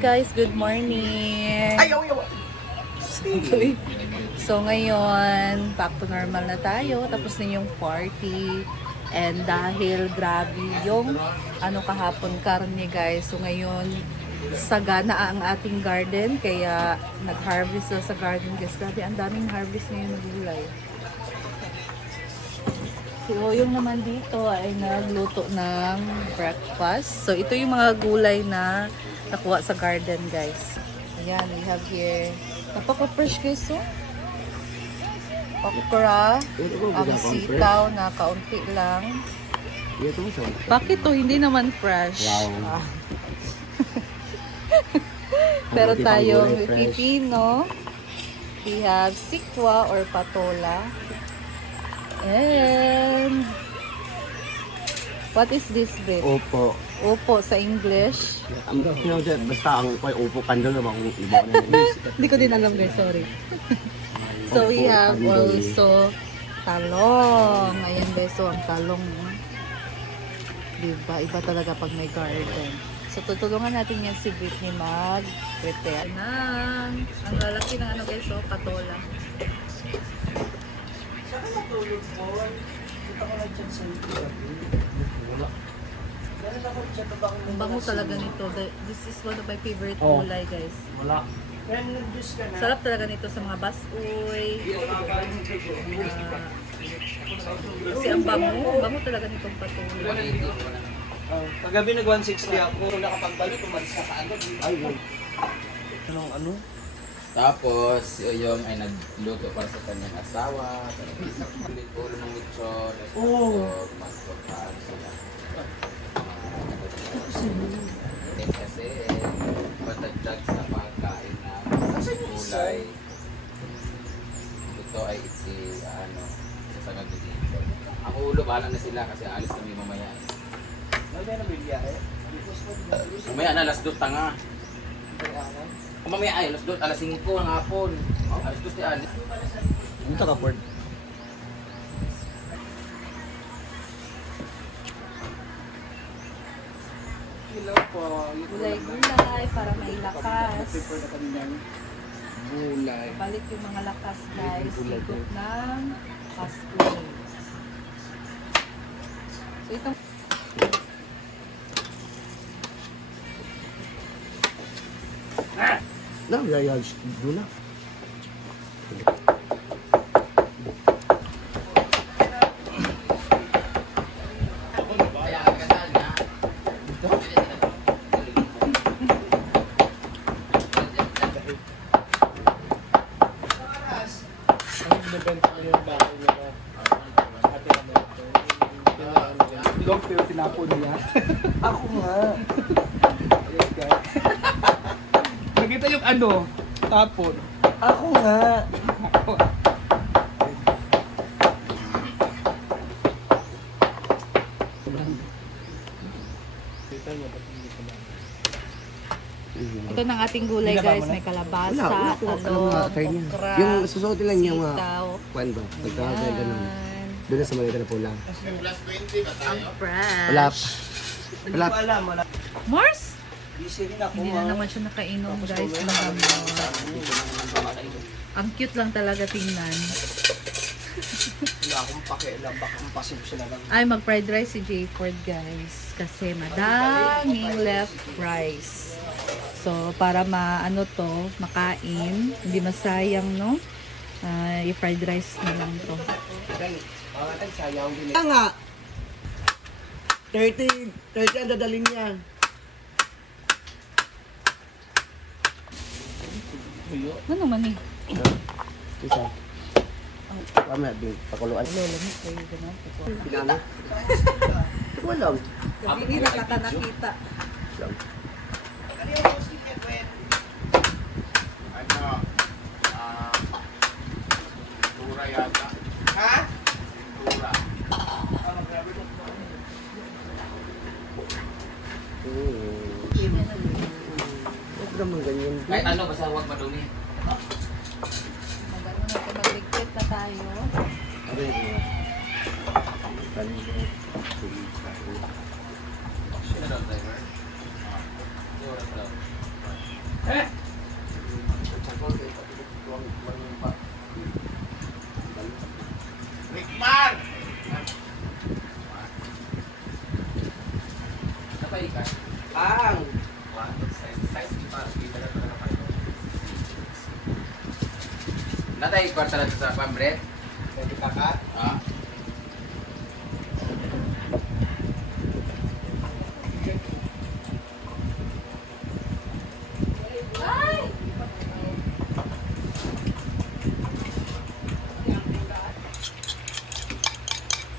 guys, good morning. Ayaw. So ngayon, back to normal na tayo. Tapos na yung party. And dahil grabe yung kahapon karne guys. So ngayon, sagana ang ating garden. Kaya nag-harvest sa garden guys. Grabe, ang daming harvest ngayon ng gulay. Si Oyong naman dito ay nagluto ng breakfast. So ito yung mga gulay na nakuha sa garden guys. Ayan, we have here napaka-fresh guys, so okra, ang sitaw na kaunti lang. Bakit to? Hindi naman fresh. Wow. Pero tayong pipino. We have sikwa or patola. And what is this, babe? Opo. Opo sa English. Basta ang opo kandol na mga iba na Hindi ko din alam guys, sorry. So we have also talong. Ayan guys, so ang talong. Diba? Iba talaga pag may garden. So tutulungan natin yan si Britney mag-prepare ng ang lalaki ng guys, so patola. Saan ka natulog po? Kita ko lang dyan sa wala. Meron ako dyan na bang Ang bango talaga nito. This is one of my favorite gulay guys. wala. Pero nag-juice ka na. Sarap talaga nito sa mga basoy. Kasi ang bango talaga nitong patola. Kagabi nag 160 ako. Nakapagbalik, umalis na kaagad. Ay, anong ano? Tapos, yung ay nagluto para sa kanyang asawa. Ulo ng lechon. Oo. Magpapaan sila. Kasi, patagdag sa pagkain na gulay. Ito ay sa dito. Ang ulo, bahala na sila kasi alis kami mamaya. Mamaya na bibiyahe. Mamaya na, alas 2 tanga. Mamaya ay, alas 5 ng hapon. Alas 2 si Ani. Ano ka, Ford? Hello po. Gulay-gulay para may lakas. Gulay. Balik yung mga lakas guys. Ikot ng Pasko. So itong Nagayag gula. Kaya agad na. Dog, pero tinapon niya. Ako nga. Yes, guys. Nakita yung tapon. Ako nga. ito ng ating gulay guys, may kalabasa, talong, okra, Yung susuotin lang yung mga sitaw, kwan ba? Pagkakaganda ng doon na sa malita na pula. ang fresh. Wala. Hindi ko alam. Wala. Mars? Busy rin ako. Hindi na naman siya nakainom guys. Ang cute lang talaga tingnan. Wala akong pakialam. Baka pasip sila lang. Ay, mag-fried rice si Jayford guys. Kasi madaming left rice. So, para makain, hindi masayang, no? I-fried rice na lang to. Sayang din. Kaya nga. 30 ang dadalhin niya. Ano man eh? Isa. Kami, pakuluan. Lamig kayo ganun. Pinano? Wala. Hindi nakita. Tura yata. Ha? Tura. Huwag naman ganyan. Kahit basta huwag madumi. Mag-ligpit na tayo. Sino daw driver? 2 oras daw. tayo kwarta lang sa pambret. Pwede kaka? Ah.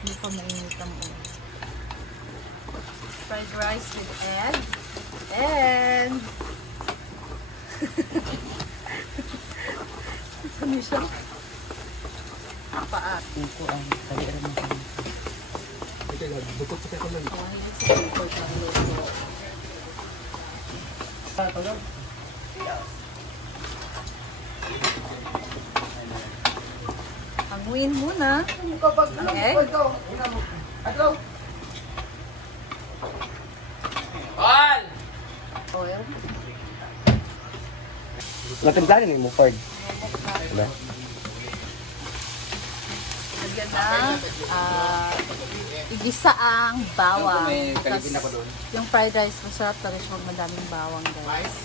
Hindi pa mainit ang ulo. Fried rice with egg. And... Ano siya? Paat. Ito ang kaliran mo. Ito lang, bukod sa teko lang. Oh, yun sa people ng luto. Ito lang. Hanguin muna. Ang egg. Paul! Oil. Natagdagan ni mo, Ford. Diba? Lagyan na igisa ang bawang. May Tas, kalipin ako doon. yung fried rice, masarap talaga siya pag madaming bawang, guys.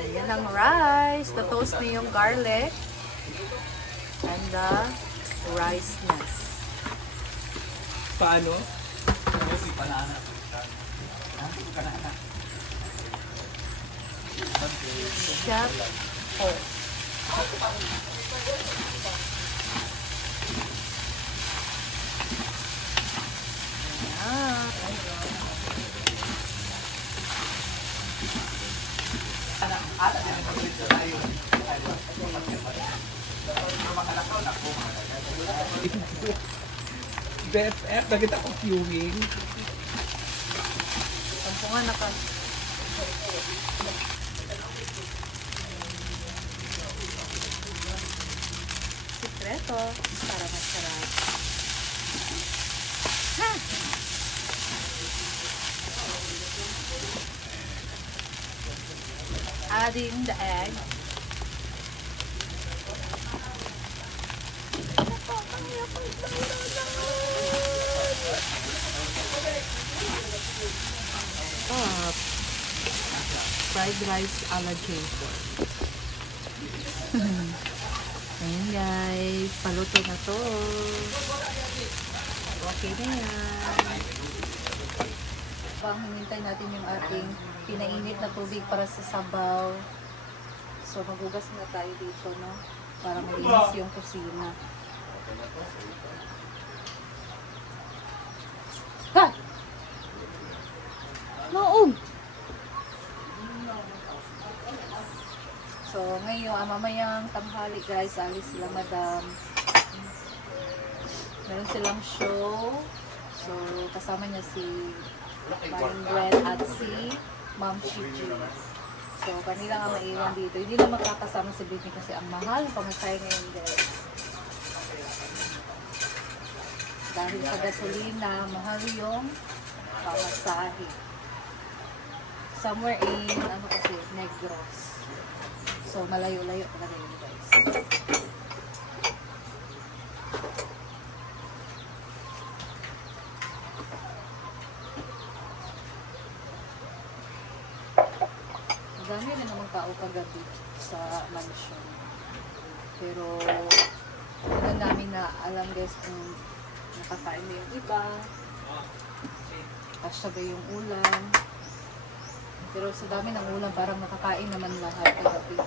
Ayan ang rice. Na-toast na yung garlic. And the rice nest. Paano? Chef Paul. Ayan. BFF, nakita ko queuing. Tampungan na ka. Sikreto para masarap. Ha! Adding the egg. Fried rice a la J4. Ayan guys, paluto na to. Okay na yan. Hinintay natin yung ating pinainit na tubig para sa sabaw. So maghugas na tayo dito, no? Para malinis yung kusina. Ha! Noong! So, ngayon, mamayang tanghali guys, alis sila madam. Meron silang show. So, kasama niya si Maring Gwen at si Ma'am Shiji. So, kanila nga maiwan dito. Hindi na makakasama si Britney kasi ang mahal pamasahe ngayon guys. Dahil sa gasolina, mahal yung pamasahe. Somewhere in, ano kasi, Negros. So, malayo-layo talaga yun, guys. Madami rin naman tao kagabi sa mansion. Pero, hindi namin na alam, guys, kung nakakain na yung iba. Kasyaga yung ulam. Pero sa dami ng ulam, parang nakakain naman lahat kagabi.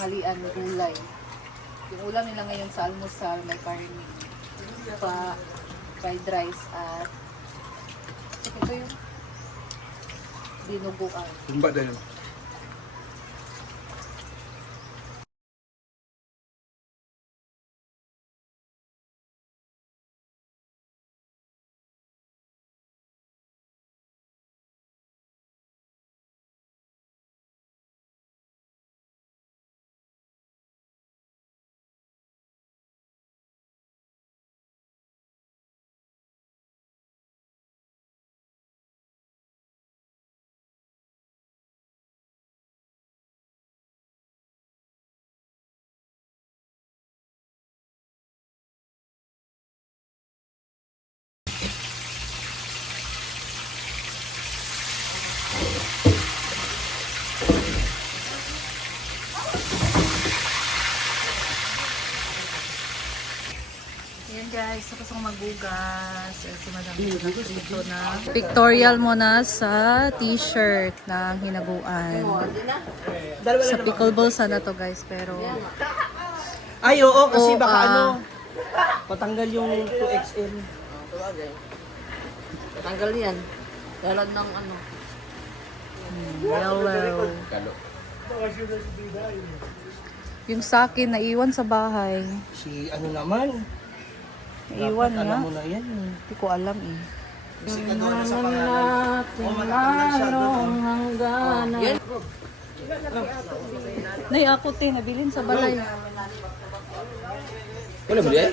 Tanghalian gulay. Yung ulam nila ngayon sa almusal may karne, pa fried rice at ito yung dinuguan. Tumba na yun. guys, tapos akong magugas. Si Madam dito na. Pictorial mo na sa t-shirt ng hinaguan. Sa pickleball sana to guys, pero Ay, oo, kasi Oo, baka ah. ano, patanggal yung 2XL. Tanggal yan. Dalag ng ano. yellow. Kalo. Yung sa akin, naiwan sa bahay. Si ano naman, Naiwan dapat nga. alam mo na yan. Hindi ko alam eh. Sigado na sa pangalan. Oo, matagal na siya doon. Yan. Nay, ako te, nabilin sa balay. Wala mo diyan?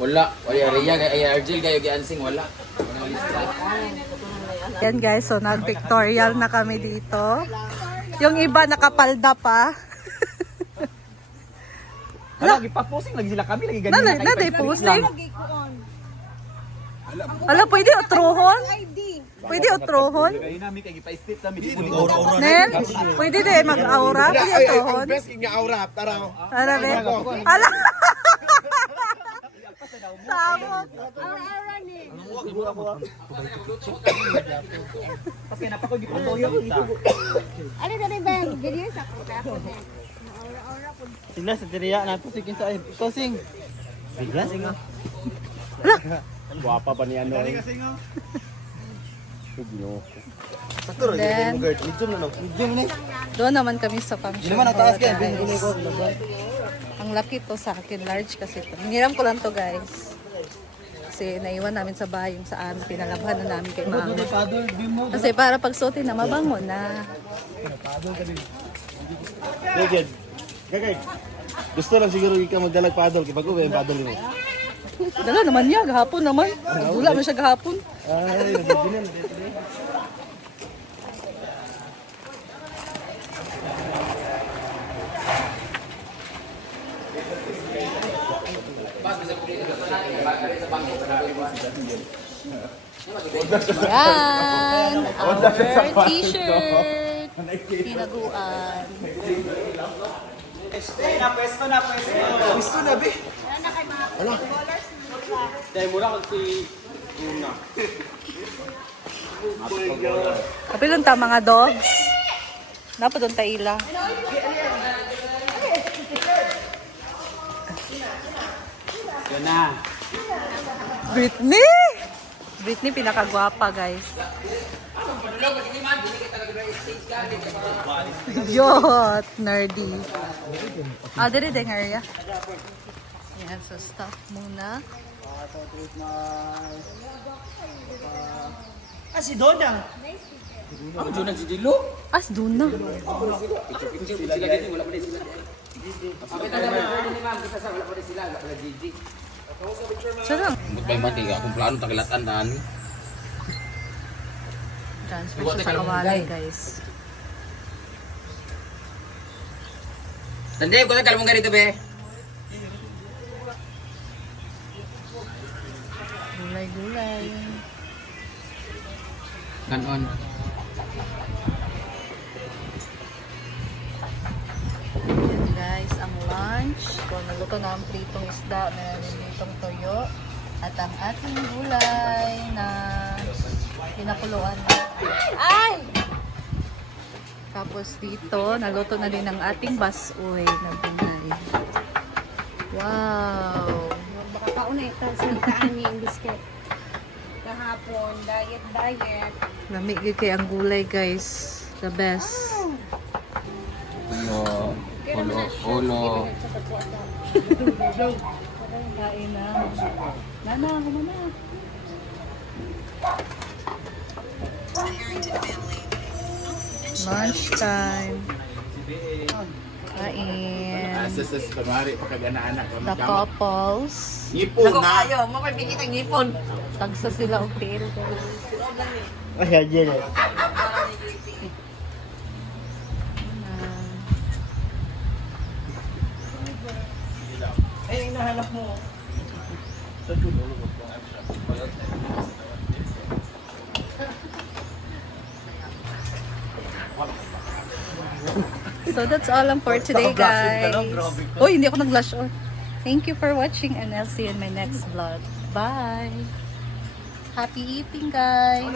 Wala. Wala Ria, ay Argel kayo giansing wala. Walang lista. Yan guys, so nag-pictorial na kami dito. Yung iba nakapalda pa. Lagi pa posing lagi sila kami lagi ganyan. Naday posting. Ala, pwede utrohon? Pwede utrohon? Nen, pwede din mag-aura? Pwede utrohon? Best nga aura, tara. Ala, be? Ala! Sabot! Kasi napako di pa toyo. Ano na rin ba? Video sa ako din. Aura-aura po. Sila sa tiriya nato si kinsa ay tosing. Bigla singa. Guwapa pa ni ano. Then, Medium na no. Medium ni. doon naman kami sa function Naman ang taas hall, kaya guys. Ang laki to sa akin, large kasi to. Hiniram ko lang to guys. Kasi naiwan namin sa bahay yung sa amin, pinalabhan na namin kay mama. Father bimo. Kasi para pagsuotin na mabango na. Legend. Gagay. Gusto lang siguro ikaw magdalag paddle kay bago ba yung paddle mo. Dala naman niya, gahapon naman. Wala man siya gahapon. Ay, nagbibinan. Yan! Our t-shirt! Pinaguan. Pwesto na. Pwesto na be. Dahil mura ko si Una. Kapilon ta mga dogs. Napadon ta ila. Yan na. Britney! Britney pinakagwapa guys. Yot! Nerdy. Dere din area. Yan, so stop muna. Ah, si Donang. Ako dyan nagsidilo. As doon na. Sila dito, wala pa rin sila. Pakita naman ni ma'am, kita sa wala pa rin sila, wala pa rin Gigi. Sarang. But may mati ka, kung plano takilatan daan. Transfer siya sa kawalay guys. Tandem, kung nagkalamong ka rito, be. Gulay-gulay. Ganon. Yan guys, ang lunch. Kung naluto na ang pritong isda, meron din ditong toyo. At ang ating gulay na pinakuluan na. Ay! Tapos dito, naluto na din ang ating basuy na bunay. Wow! Baka pauna ito sa kaani yung biscuit. Kahapon, diet. Lamig yun kay ang gulay guys. The best. Ulo. Kain na. Nana, kumana. Lunch time. Kain. Asas kunwari pag anak-anak The couples. Ngipon na. Ayaw, mapapili kita ngipon. Tagsa sila hotel. Ay, ayan eh. Ay, hinahanap mo. So So that's all lang for today, guys. Uy, hindi ako nag-blush on. Thank you for watching and I'll see you in my next vlog. Bye! Happy eating, guys!